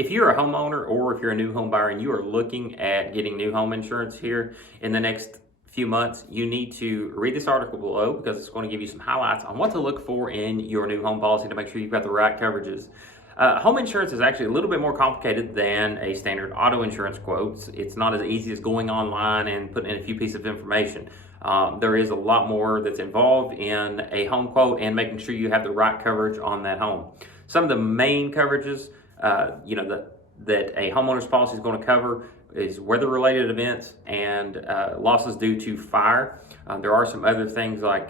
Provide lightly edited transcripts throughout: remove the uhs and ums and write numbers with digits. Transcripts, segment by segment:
If you're a homeowner or if you're a new home buyer and you are looking at getting new home insurance here in the next few months, you need to read this article below because it's going to give you some highlights on what to look for in your new home policy to make sure you've got the right coverages. Home insurance is actually a little bit more complicated than a standard auto insurance quote. It's not as easy as going online and putting in a few pieces of information. There is a lot more that's involved in a home quote and making sure you have the right coverage on that home. Some of the main coverages that a homeowner's policy is going to cover is weather-related events and losses due to fire. There are some other things like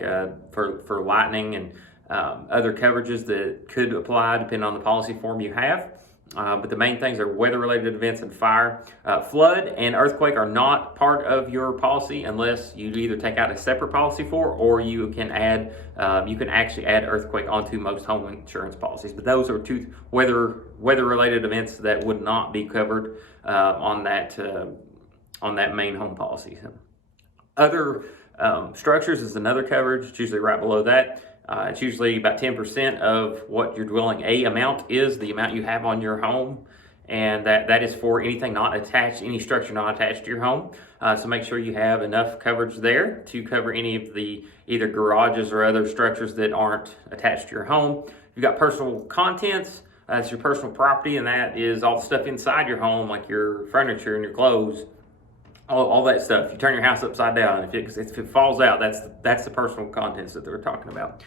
for lightning and other coverages that could apply depending on the policy form you have. But the main things are weather-related events and fire. Flood and earthquake are not part of your policy unless you either take out a separate policy for, or you can actually add earthquake onto most home insurance policies. But those are two weather-related events that would not be covered on that main home policy. Other structures is another coverage. It's usually right below that. It's usually about 10% of what your dwelling A amount is, the amount you have on your home. And that is for anything not attached, any structure not attached to your home. So make sure you have enough coverage there to cover any of the either garages or other structures that aren't attached to your home. You've got personal contents. That's your personal property, and that is all the stuff inside your home, like your furniture and your clothes. All that stuff. If you turn your house upside down, if it falls out, that's the personal contents that they're talking about.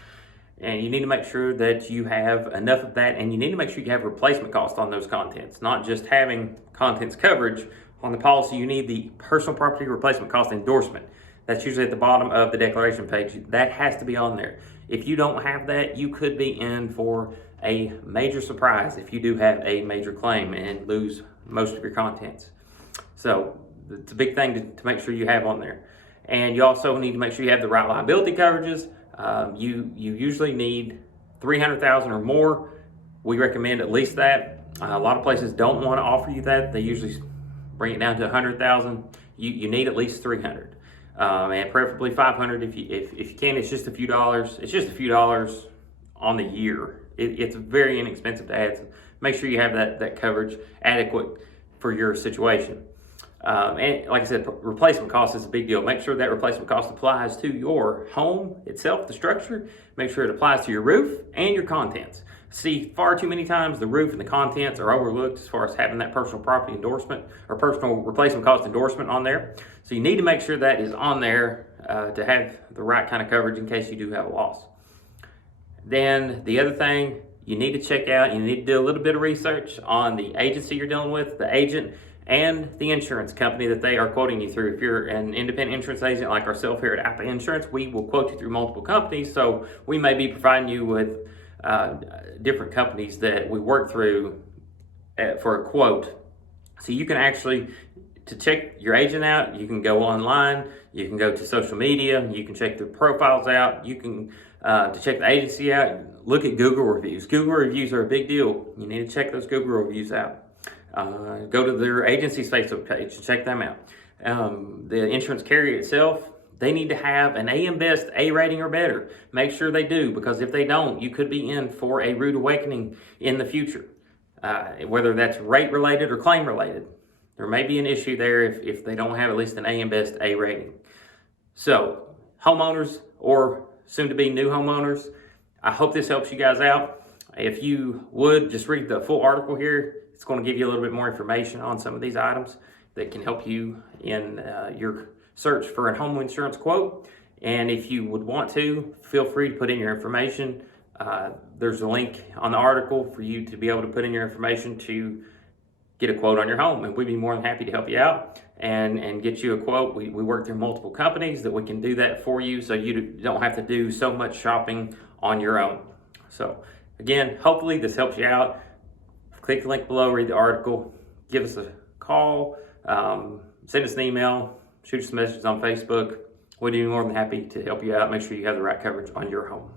And you need to make sure that you have enough of that, and you need to make sure you have replacement cost on those contents, not just having contents coverage on the policy. You need the personal property replacement cost endorsement. That's usually at the bottom of the declaration page. That has to be on there. If you don't have that, you could be in for a major surprise if you do have a major claim and lose most of your contents. So it's a big thing to make sure you have on there. And you also need to make sure you have the right liability coverages. You usually need $300,000 or more. We recommend at least that. A lot of places don't want to offer you that. They usually bring it down to $100,000. You need at least $300,000, and preferably $500,000 if you can. It's just a few dollars. It's just a few dollars on the year. It's very inexpensive to add. So make sure you have that coverage adequate for your situation. And like I said, replacement cost is a big deal. Make sure that replacement cost applies to your home itself, the structure. Make sure it applies to your roof and your contents. See, far too many times the roof and the contents are overlooked as far as having that personal property endorsement or personal replacement cost endorsement on there. So you need to make sure that is on there to have the right kind of coverage in case you do have a loss. Then the other thing you need to check out, you need to do a little bit of research on the agency you're dealing with, the agent, and the insurance company that they are quoting you through. If you're an independent insurance agent like ourselves here at Apple Insurance, we will quote you through multiple companies. So we may be providing you with different companies that we work through for a quote. So you can actually, to check your agent out, you can go online, you can go to social media, you can check their profiles out, you can, to check the agency out, look at Google reviews. Google reviews are a big deal. You need to check those Google reviews out. Go to their agency's Facebook page to check them out. The insurance carrier itself, they need to have an AM Best A rating or better. Make sure they do, because if they don't, you could be in for a rude awakening in the future. Whether that's rate related or claim related, there may be an issue there if they don't have at least an AM Best A rating. So homeowners or soon to be new homeowners, I hope this helps you guys out. If you would, just read the full article here. It's going to give you a little bit more information on some of these items that can help you in your search for a home insurance quote. And if you would want to, feel free to put in your information. There's a link on the article for you to be able to put in your information to get a quote on your home. And we'd be more than happy to help you out and get you a quote. We work through multiple companies that we can do that for you, so you don't have to do so much shopping on your own. So again, hopefully this helps you out. Click the link below, read the article, give us a call, send us an email, shoot us some messages on Facebook. We'd be more than happy to help you out. Make sure you have the right coverage on your home.